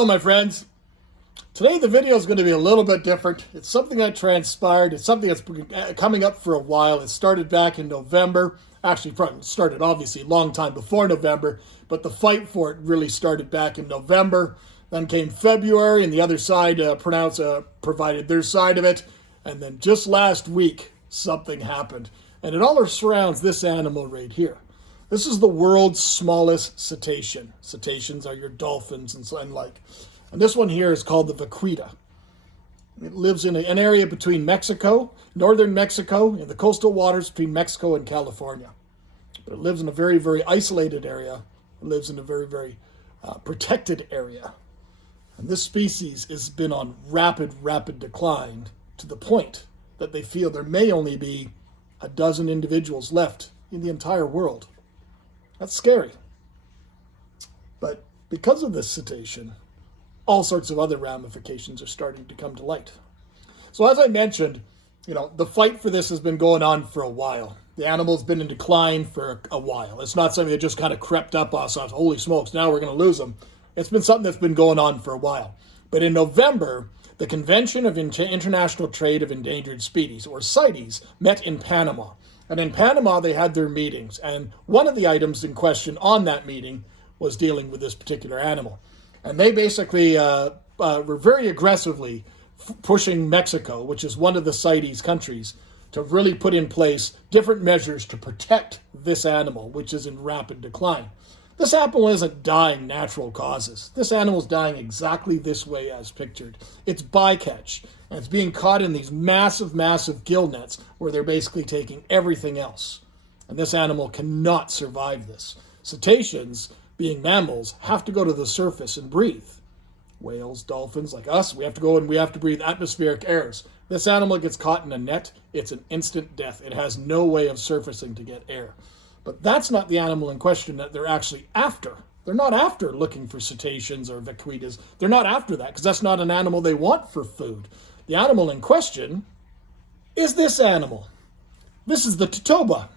Hello, my friends. Today the video is going to be a little bit different. It's something that transpired. It's something that's been coming up for a while. It started back in November. Actually, started obviously a long time before November, but the fight for it really started back in November. Then came February, and the other side provided their side of it. And then just last week, something happened. And it all surrounds this animal right here. This is the world's smallest cetacean. Cetaceans are your dolphins and like. And this one here is called the Vaquita. It lives in an area between Mexico, northern Mexico, in the coastal waters between Mexico and California. But it lives in a very, very isolated area. It lives in a very, very protected area. And this species has been on rapid decline to the point that they feel there may only be a dozen individuals left in the entire world. That's scary. But because of this cetacean, all sorts of other ramifications are starting to come to light. So as I mentioned, the fight for this has been going on for a while. The animal's been in decline for a while. It's not something that just kind of crept up on us. Holy smokes, now we're going to lose them. It's been something that's been going on for a while. But in November, the Convention of International Trade of Endangered Species, or CITES, met in Panama. And in Panama, they had their meetings. And one of the items in question on that meeting was dealing with this particular animal. And they basically were very aggressively pushing Mexico, which is one of the CITES countries, to really put in place different measures to protect this animal, which is in rapid decline. This animal isn't dying natural causes. This animal's dying exactly this way as pictured. It's bycatch, and it's being caught in these massive gill nets where they're basically taking everything else. And this animal cannot survive this. Cetaceans, being mammals, have to go to the surface and breathe. Whales, dolphins, like us, we have to go and we have to breathe atmospheric airs. This animal gets caught in a net, it's an instant death. It has no way of surfacing to get air. But that's not the animal in question that they're actually after. They're not after looking for cetaceans or vaquitas. They're not after that because that's not an animal they want for food. The animal in question is this animal. This is the Tatoaba.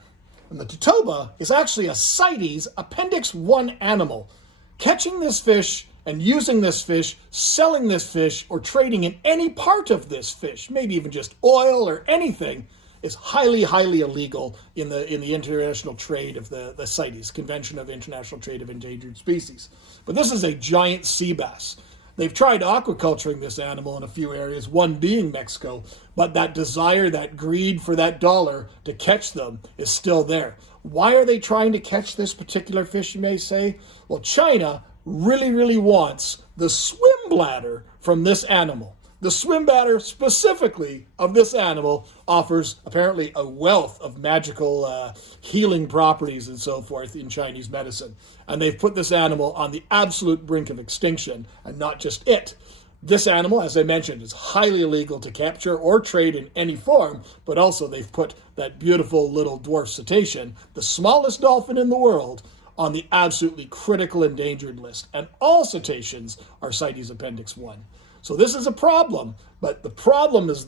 And the Tatoaba is actually a CITES Appendix 1 animal. Catching this fish and using this fish, selling this fish, or trading in any part of this fish, maybe even just oil or anything, is highly illegal in the international trade of the CITES, Convention of International Trade of Endangered Species. But this is a giant sea bass. They've tried aquaculturing this animal in a few areas, one being Mexico, but that desire, that greed for that dollar to catch them is still there. Why are they trying to catch this particular fish, you may say? Well, China really wants the swim bladder from this animal. The swim bladder specifically of this animal offers apparently a wealth of magical healing properties and so forth in Chinese medicine. And they've put this animal on the absolute brink of extinction, and not just it. This animal, as I mentioned, is highly illegal to capture or trade in any form, but also they've put that beautiful little dwarf cetacean, the smallest dolphin in the world, on the absolutely critical endangered list. And all cetaceans are CITES Appendix 1. So this is a problem, but the problem is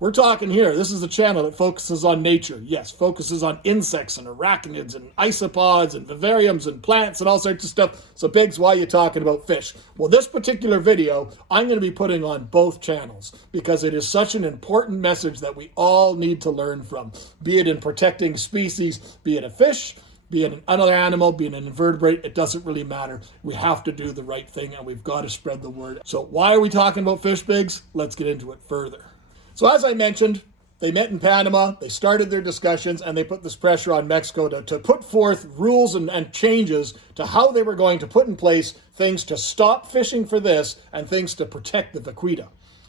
we're talking here, this is a channel that focuses on nature. Yes, focuses on insects and arachnids and isopods and vivariums and plants and all sorts of stuff. So Biggs, why are you talking about fish? Well, this particular video, I'm going to be putting on both channels because it is such an important message that we all need to learn from, be it in protecting species, be it a fish, be it another animal, be it an invertebrate, it doesn't really matter. We have to do the right thing and we've got to spread the word. So why are we talking about fish, Biggs? Let's get into it further. So as I mentioned, they met in Panama, they started their discussions, and they put this pressure on Mexico to put forth rules and changes to how they were going to put in place things to stop fishing for this and things to protect the Vaquita.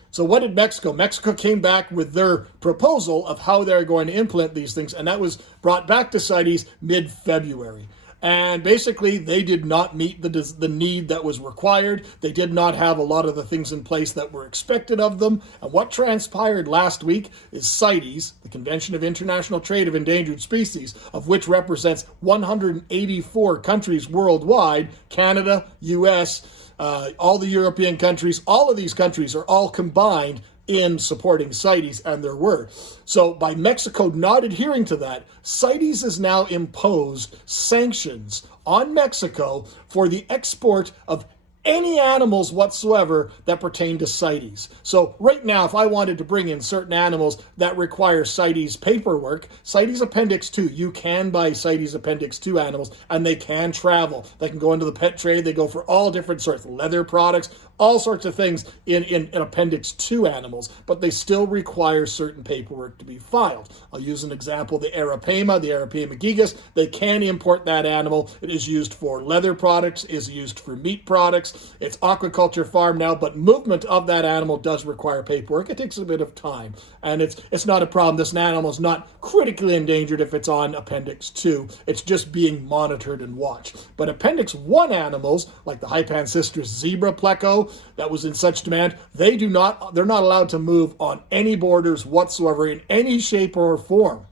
So what did Mexico? Mexico came back with their proposal of how they're going to implement these things, and that was brought back to CITES mid-February. And basically, they did not meet the need that was required. They did not have a lot of the things in place that were expected of them. And what transpired last week is CITES, the Convention of International Trade of Endangered Species, of which represents 184 countries worldwide, Canada, US, all the European countries, all of these countries are all combined in supporting CITES and their word. So by Mexico not adhering to that, CITES has now imposed sanctions on Mexico for the export of any animals whatsoever that pertain to CITES. So right now, if I wanted to bring in certain animals that require CITES paperwork, CITES Appendix 2, you can buy CITES Appendix 2 animals, and they can travel. They can go into the pet trade. They go for all different sorts of leather products, all sorts of things in Appendix 2 animals, but they still require certain paperwork to be filed. I'll use an example, the Brachypelma gigas. They can import that animal. It is used for leather products, is used for meat products. It's aquaculture farm now, but movement of that animal does require paperwork. It takes a bit of time, and it's not a problem. This animal is not critically endangered if it's on Appendix 2. It's just being monitored and watched. But Appendix 1 animals, like the Hypancistris zebra pleco, that was in such demand, they're not allowed to move on any borders whatsoever in any shape or form.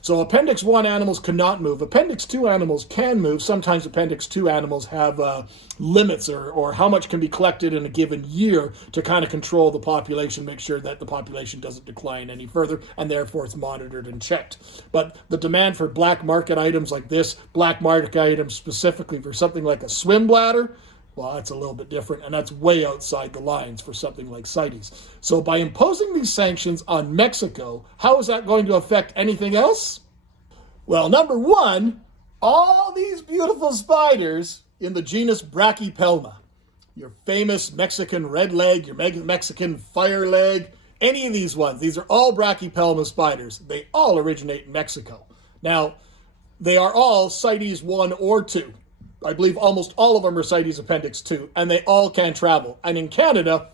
So Appendix 1 animals cannot move. Appendix 2 animals can move. Sometimes Appendix 2 animals have limits or how much can be collected in a given year to kind of control the population, make sure that the population doesn't decline any further, and therefore it's monitored and checked. But the demand for black market items like this, black market items specifically for something like a swim bladder, well, that's a little bit different, and that's way outside the lines for something like CITES. So by imposing these sanctions on Mexico, how is that going to affect anything else? Well, number one, all these beautiful spiders in the genus Brachypelma, your famous Mexican red leg, your Mexican fire leg, any of these ones, these are all Brachypelma spiders. They all originate in Mexico. Now, they are all CITES 1 or 2. I believe almost all of them are CITES Appendix 2, and they all can travel. And in Canada,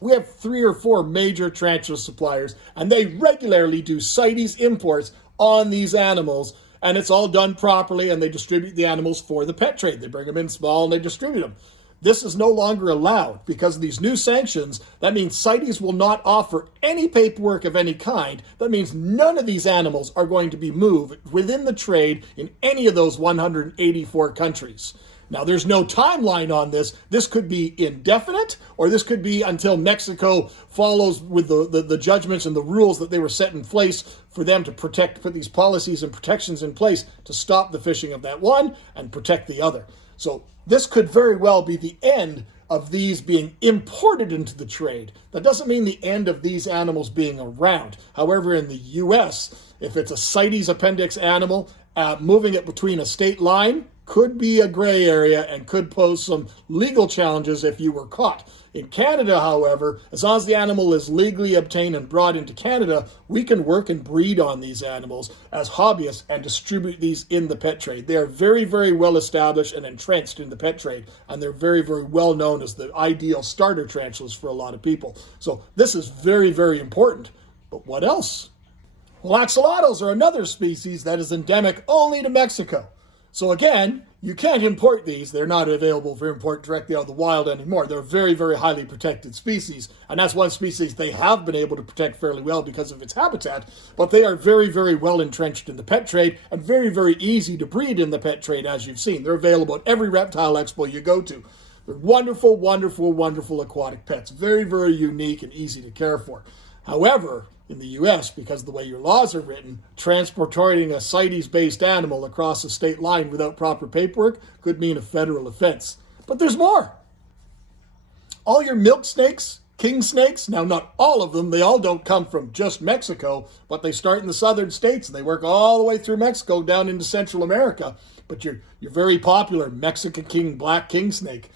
we have 3 or 4 major tarantula suppliers, and they regularly do CITES imports on these animals, and it's all done properly, and they distribute the animals for the pet trade. They bring them in small, and they distribute them. This is no longer allowed because of these new sanctions. That means CITES will not offer any paperwork of any kind. That means none of these animals are going to be moved within the trade in any of those 184 countries. Now, there's no timeline on this. This could be indefinite, or this could be until Mexico follows with the judgments and the rules that they were set in place for them to put these policies and protections in place to stop the fishing of that one and protect the other. So this could very well be the end of these being imported into the trade. That doesn't mean the end of these animals being around. However, in the U.S., if it's a CITES appendix animal, moving it between a state line could be a gray area and could pose some legal challenges if you were caught. In Canada, however, as long as the animal is legally obtained and brought into Canada, we can work and breed on these animals as hobbyists and distribute these in the pet trade. They are very, very well established and entrenched in the pet trade, and they're very, very well known as the ideal starter tarantulas for a lot of people. So this is very, very important. But what else? Well, axolotls are another species that is endemic only to Mexico. So again, you can't import these. They're not available for import directly out of the wild anymore. They're very, very highly protected species. And that's one species they have been able to protect fairly well because of its habitat. But they are very, very well entrenched in the pet trade and very, very easy to breed in the pet trade, as you've seen. They're available at every reptile expo you go to. They're wonderful, wonderful, wonderful aquatic pets. Very, very unique and easy to care for. However, in the U.S., because of the way your laws are written, transporting a CITES-based animal across a state line without proper paperwork could mean a federal offense. But there's more. All your milk snakes, king snakes, now not all of them, they all don't come from just Mexico, but they start in the southern states and they work all the way through Mexico down into Central America. But your very popular Mexican king, black king snake,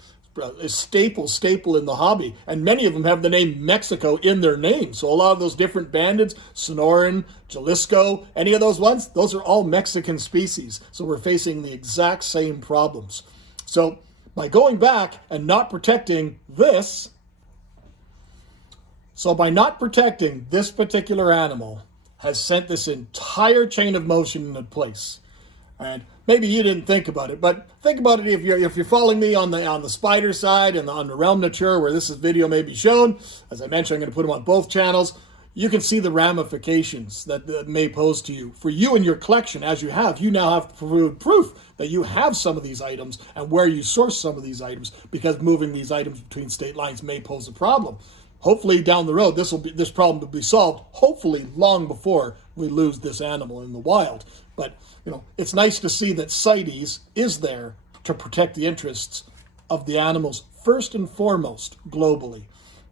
is staple in the hobby, and many of them have the name Mexico in their name. So a lot of those different bandeds, Sonoran, Jalisco, any of those ones, those are all Mexican species. So we're facing the exact same problems. So by going back and not protecting this, by not protecting this particular animal has sent this entire chain of motion into place. And maybe you didn't think about it, but think about it if you're following me on the spider side and on the realm nature where this video may be shown. As I mentioned, I'm going to put them on both channels. You can see the ramifications that may pose to you. For you and your collection, as you now have proof that you have some of these items and where you source some of these items, because moving these items between state lines may pose a problem. Hopefully down the road, this problem will be solved, hopefully long before we lose this animal in the wild. But it's nice to see that CITES is there to protect the interests of the animals first and foremost globally.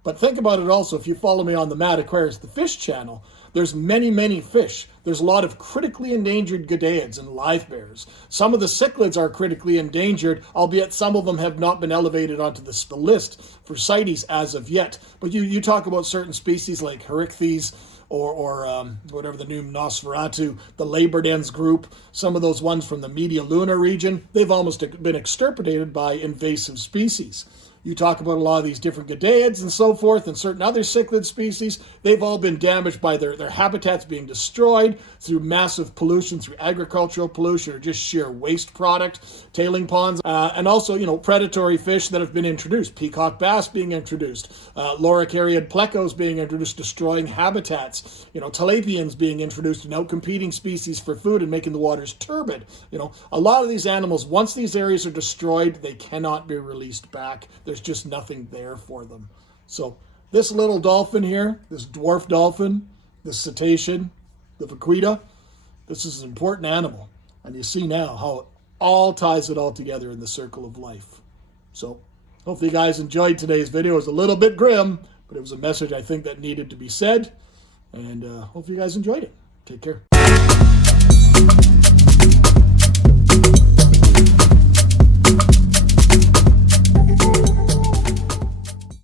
But think about it also, if you follow me on the Mad Aquarius, the fish channel, there's many fish. There's a lot of critically endangered Goodeids and live bears. Some of the cichlids are critically endangered, albeit some of them have not been elevated onto the list for CITES as of yet. But you talk about certain species like Herichthes or whatever the new Nosferatu, the Labradens group, some of those ones from the Media Luna region, they've almost been extirpated by invasive species. You talk about a lot of these different Goodeids and so forth, and certain other cichlid species, they've all been damaged by their habitats being destroyed through massive pollution, through agricultural pollution, or just sheer waste product, tailing ponds, and also, predatory fish that have been introduced. Peacock bass being introduced, loricariid plecos being introduced, destroying habitats, tilapians being introduced and outcompeting species for food and making the waters turbid. A lot of these animals, once these areas are destroyed, they cannot be released back. There's just nothing there for them. So this little dolphin here, this dwarf dolphin, this cetacean, the Vaquita, this is an important animal. And you see now how it all ties it all together in the circle of life. So hopefully you guys enjoyed today's video. It was a little bit grim, but it was a message I think that needed to be said. And hopefully you guys enjoyed it. Take care.